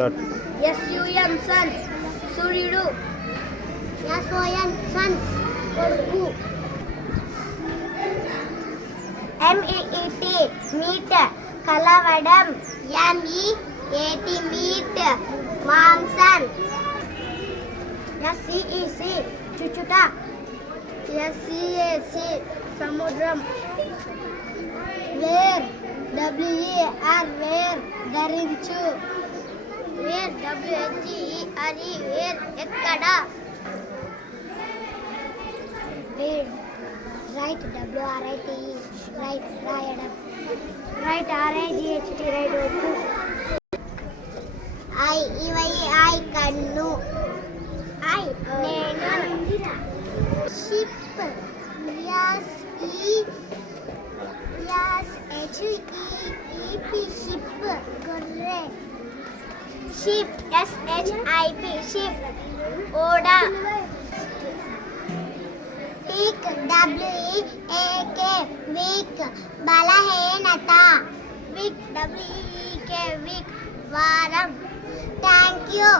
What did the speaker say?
Start. SUN sun సూర్యుడు SON sun కొడుకు MEET meet కలవడం MEAT మీట్ మాంసం SCEC చుచుట SCAC సముద్రం వేర్ WER వేర్ ధరించు వేర్ WHERE వేర్ ఎక్కడ వేర్ రైట్ WRITE రైట్ రాయడం రైట్ RIGHT రైట్ ఒప్పు I కన్ను I నేను షిప్ HEEP షిప్ గొర్రె షిప్ SHIP షిప్ ఓడ వీక్ WEAK వీక్ బలహీనత వీక్ WEEK వీక్ వారం థ్యాంక్ యూ